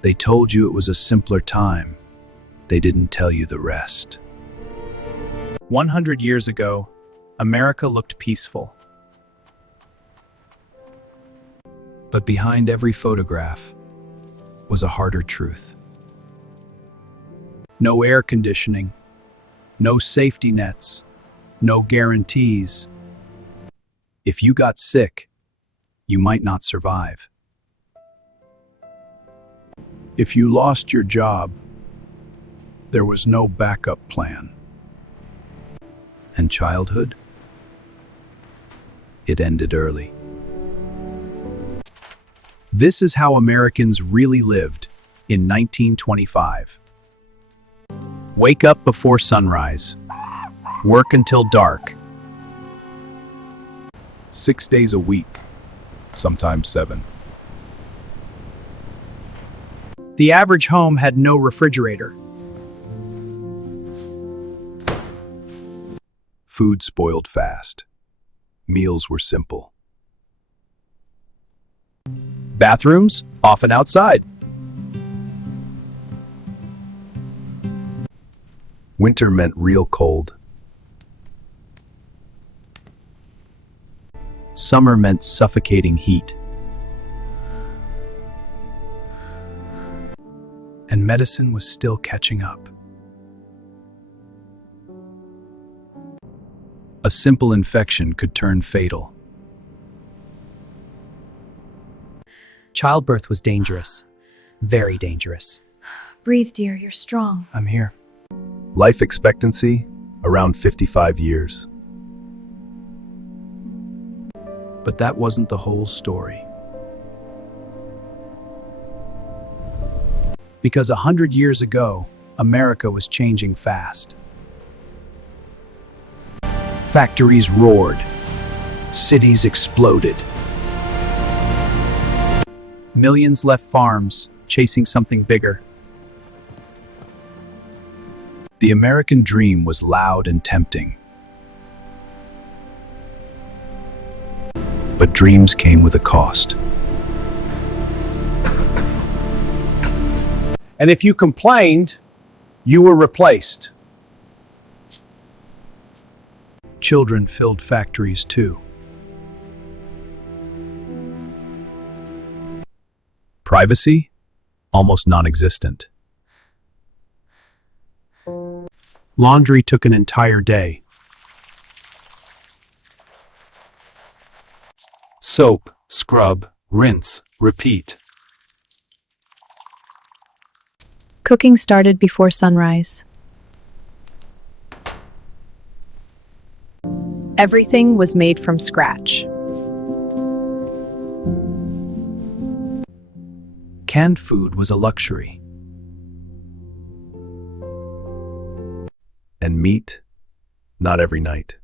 They told you it was a simpler time. They didn't tell you the rest. 100 years ago, America looked peaceful. But behind every photograph was a harder truth. No air conditioning, no safety nets, no guarantees. If you got sick, you might not survive. If you lost your job, there was no backup plan. And childhood? It ended early. This is how Americans really lived in 1925. Wake up before sunrise. Work until dark. 6 days a week, sometimes 7. The average home had no refrigerator. Food spoiled fast. Meals were simple. Bathrooms often outside. Winter meant real cold. Summer meant suffocating heat. And medicine was still catching up. A simple infection could turn fatal. Childbirth was dangerous. Very dangerous. Breathe, dear, you're strong. I'm here. Life expectancy, around 55 years. But that wasn't the whole story. Because 100 years ago, America was changing fast. Factories roared. Cities exploded. Millions left farms, chasing something bigger. The American dream was loud and tempting. But dreams came with a cost. And if you complained, you were replaced. Children filled factories too. Privacy? Almost non-existent. Laundry took an entire day. Soap, scrub, rinse, repeat. Cooking started before sunrise. Everything was made from scratch. Canned food was a luxury. And meat, not every night.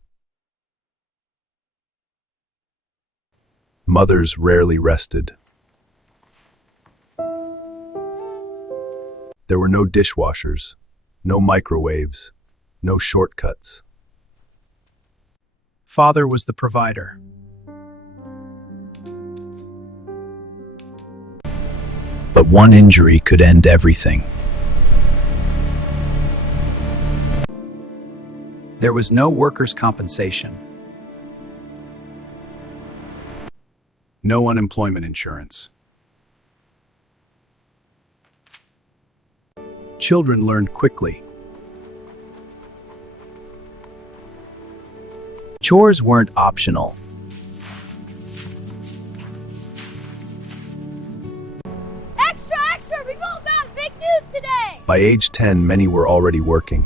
Mothers rarely rested. There were no dishwashers, no microwaves, no shortcuts. Father was the provider. But one injury could end everything. There was no workers' compensation. No unemployment insurance. Children learned quickly. Chores weren't optional. Extra, extra! We've all got big news today! By age 10, many were already working.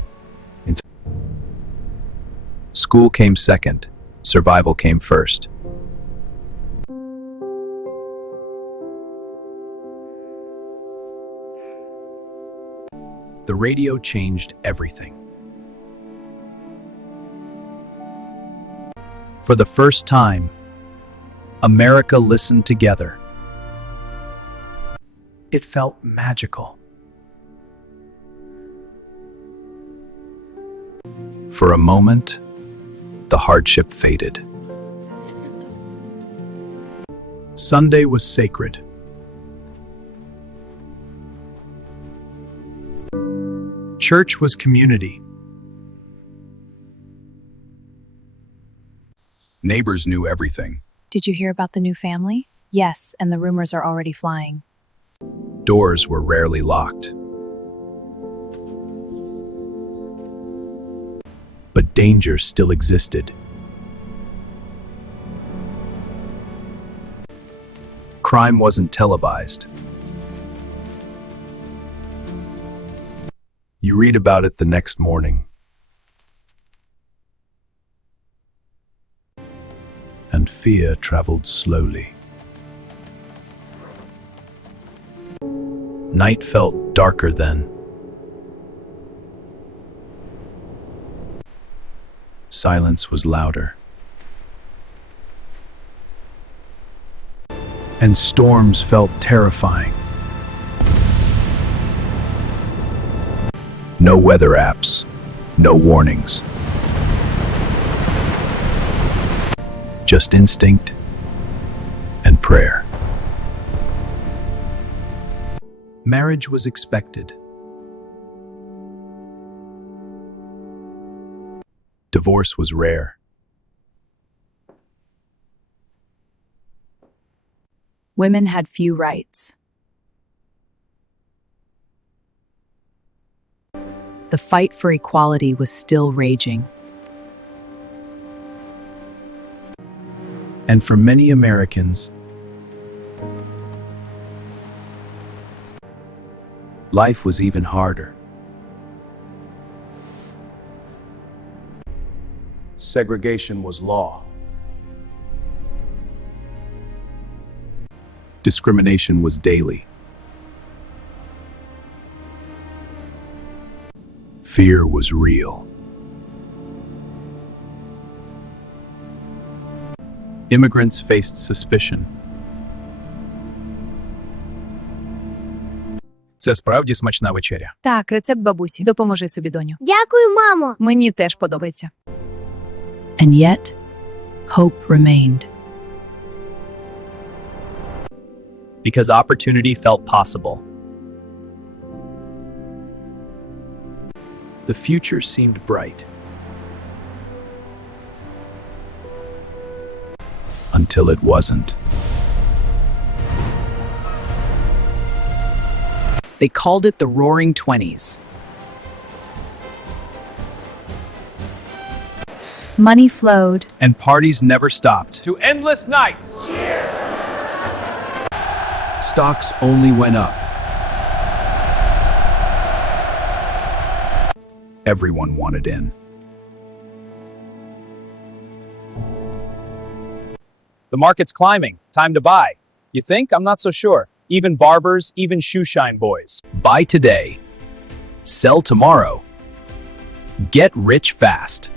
School came second. Survival came first. The radio changed everything. For the first time, America listened together. It felt magical. For a moment, the hardship faded. Sunday was sacred. Church was community. Neighbors knew everything. Did you hear about the new family? Yes, and the rumors are already flying. Doors were rarely locked. But danger still existed. Crime wasn't televised. You read about it the next morning. And fear traveled slowly. Night felt darker then. Silence was louder. And storms felt terrifying. No weather apps, no warnings. Just instinct and prayer. Marriage was expected. Divorce was rare. Women had few rights. The fight for equality was still raging. And for many Americans, life was even harder. Segregation was law. Discrimination was daily. Fear was real. Immigrants faced suspicion. Це справді смачна вечеря. Так, рецепт бабусі. Допоможи собі, доню. Дякую, мамо. Мені теж подобається. And yet, hope remained. Because opportunity felt possible. The future seemed bright. Until it wasn't. They called it the Roaring Twenties. Money flowed. And parties never stopped. To endless nights. Stocks only went up. Everyone wanted in. The market's climbing. Time to buy. You think? I'm not so sure. Even barbers, even shoeshine boys. Buy today. Sell tomorrow. Get rich fast.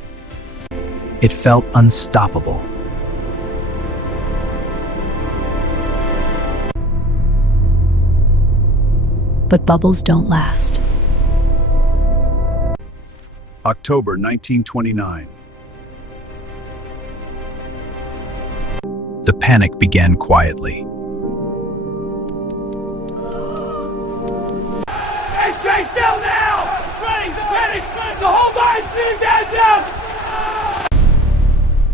It felt unstoppable. But bubbles don't last. October 1929. The panic began quietly. Extra, sell now! Ready, the panic's moved, the whole line's sitting down!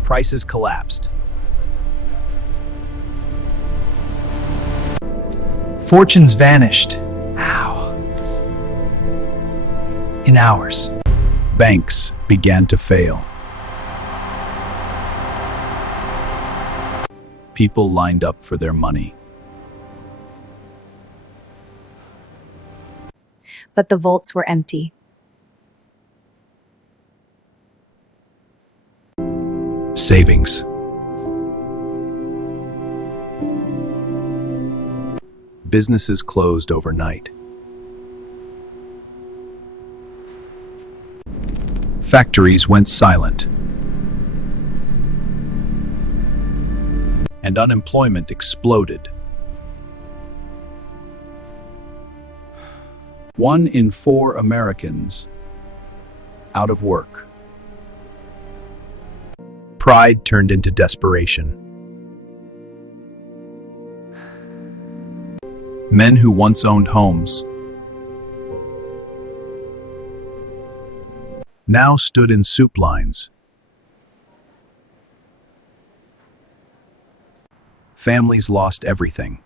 Prices collapsed. Fortunes vanished. In hours. Banks began to fail. People lined up for their money. But the vaults were empty. Savings. Businesses closed overnight. Factories went silent. And unemployment exploded. 1 in 4 Americans out of work. Pride turned into desperation. Men who once owned homes now stood in soup lines. Families lost everything.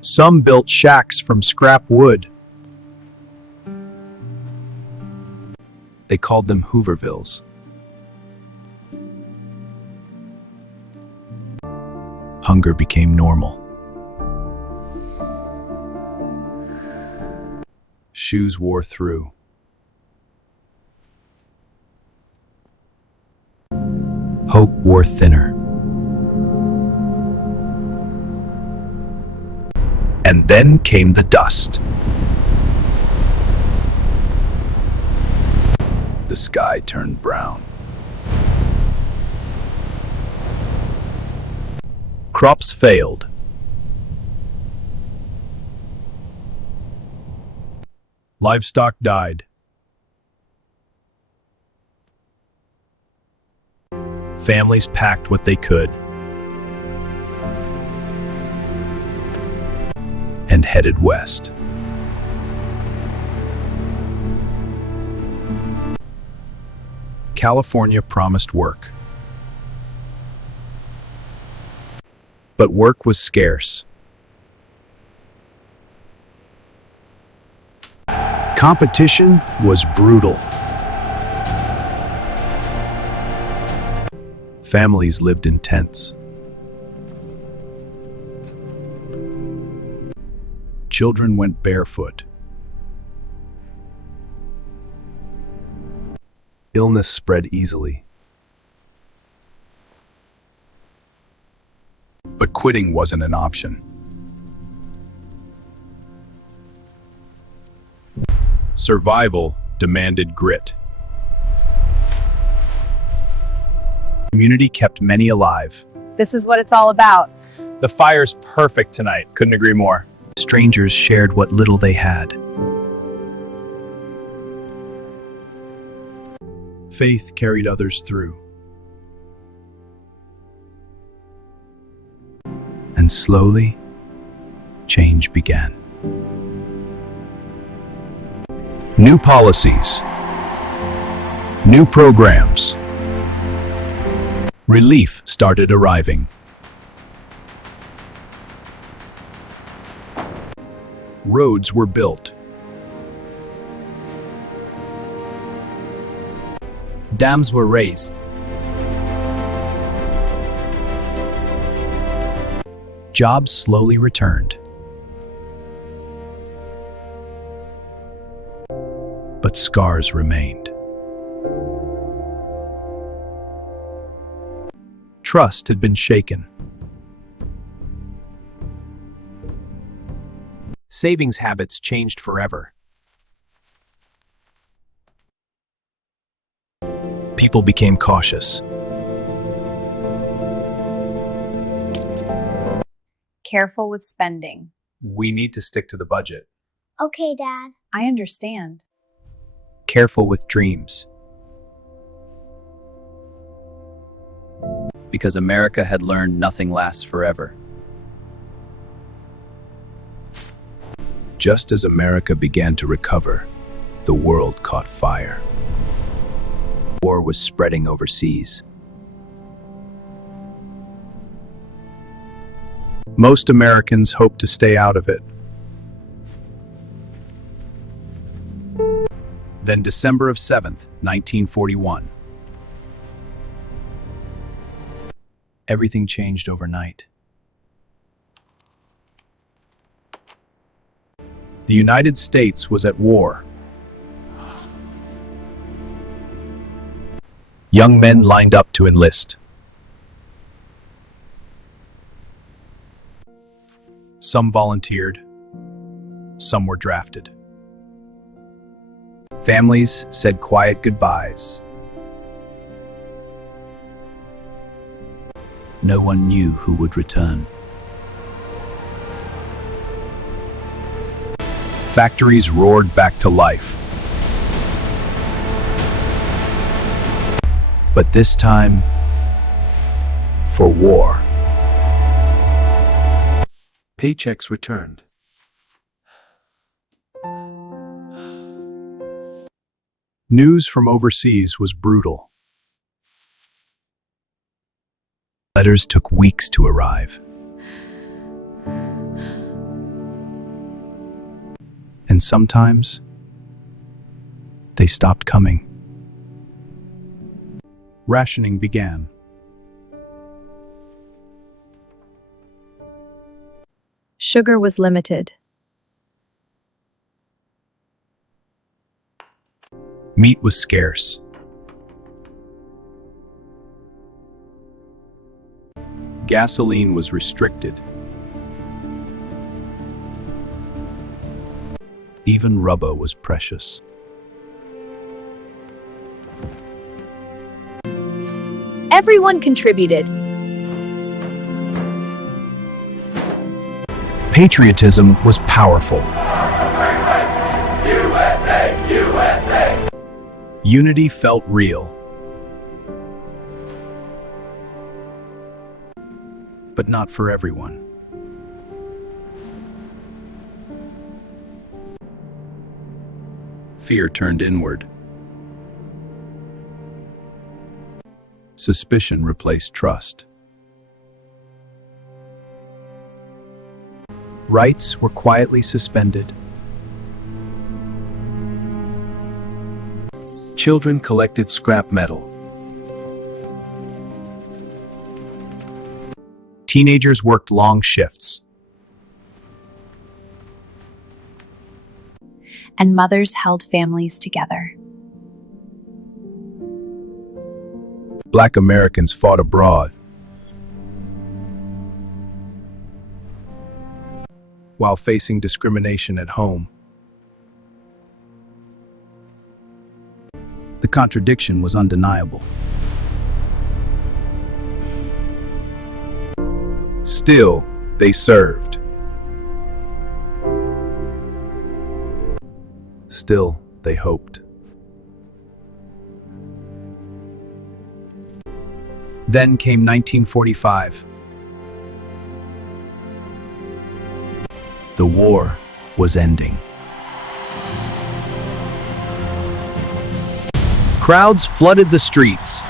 Some built shacks from scrap wood. They called them Hoovervilles. Hunger became normal. Shoes wore through. Hope wore thinner. And then came the dust. The sky turned brown. Crops failed. Livestock died. Families packed what they could and headed west. California promised work. But work was scarce. Competition was brutal. Families lived in tents. Children went barefoot. Illness spread easily. But quitting wasn't an option. Survival demanded grit. Community kept many alive. This is what it's all about. The fire's perfect tonight. Couldn't agree more. Strangers shared what little they had. Faith carried others through. And slowly, change began. New policies. New programs. Relief started arriving. Roads were built. Dams were raised. Jobs slowly returned. But scars remained. Trust had been shaken. Savings habits changed forever. People became cautious. Careful with spending. We need to stick to the budget. Okay, Dad. I understand. Careful with dreams. Because America had learned nothing lasts forever. Just as America began to recover, the world caught fire. War was spreading overseas. Most Americans hoped to stay out of it. Then December of 7th, 1941. Everything changed overnight. The United States was at war. Young men lined up to enlist. Some volunteered. Some were drafted. Families said quiet goodbyes. No one knew who would return. Factories roared back to life. But this time, for war. Paychecks returned. News from overseas was brutal. Letters took weeks to arrive. And sometimes, they stopped coming. Rationing began. Sugar was limited. Meat was scarce. Gasoline was restricted. Even rubber was precious. Everyone contributed. Patriotism was powerful. USA! USA! Unity felt real. But not for everyone. Fear turned inward. Suspicion replaced trust. Rights were quietly suspended. Children collected scrap metal. Teenagers worked long shifts. And mothers held families together. Black Americans fought abroad. While facing discrimination at home. The contradiction was undeniable. Still, they served. Still, they hoped. Then came 1945. The war was ending. Crowds flooded the streets.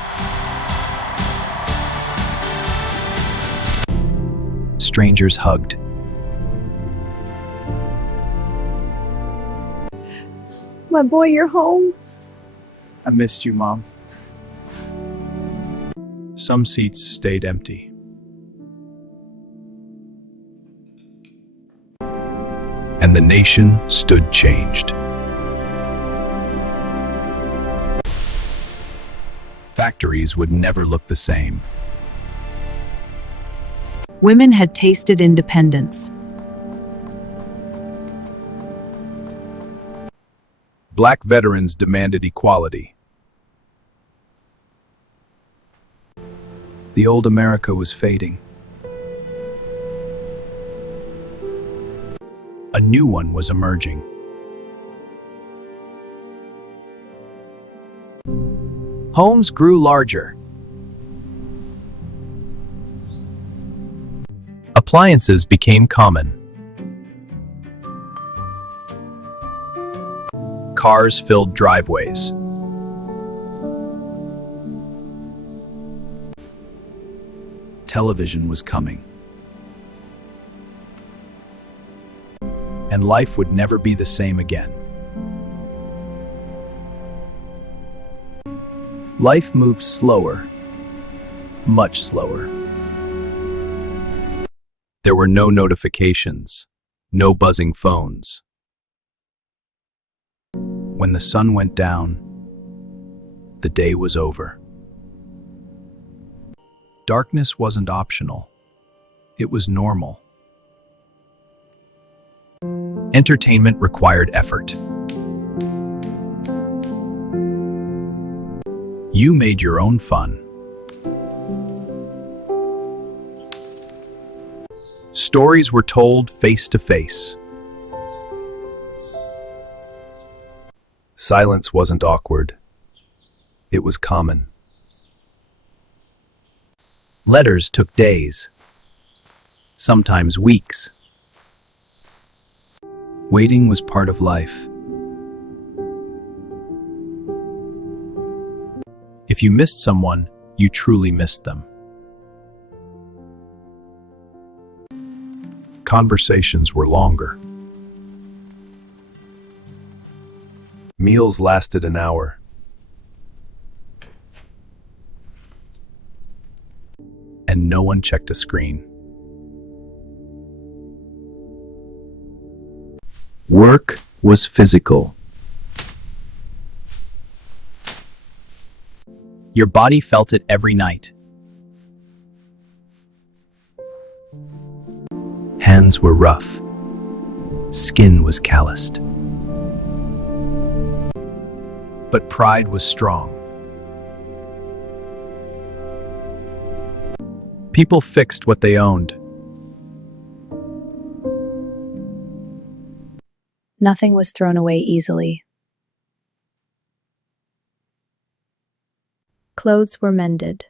Strangers hugged. My boy, you're home? I missed you, Mom. Some seats stayed empty. And the nation stood changed. Factories would never look the same. Women had tasted independence. Black veterans demanded equality. The old America was fading. A new one was emerging. Homes grew larger. Appliances became common. Cars filled driveways. Television was coming. And life would never be the same again. Life moved slower, much slower. There were no notifications, no buzzing phones. When the sun went down, the day was over. Darkness wasn't optional. It was normal. Entertainment required effort. You made your own fun. Stories were told face to face. Silence wasn't awkward. It was common. Letters took days, sometimes weeks. Waiting was part of life. If you missed someone, you truly missed them. Conversations were longer. Meals lasted an hour. And no one checked a screen. Work was physical. Your body felt it every night. Hands were rough. Skin was calloused. But pride was strong. People fixed what they owned. Nothing was thrown away easily. Clothes were mended.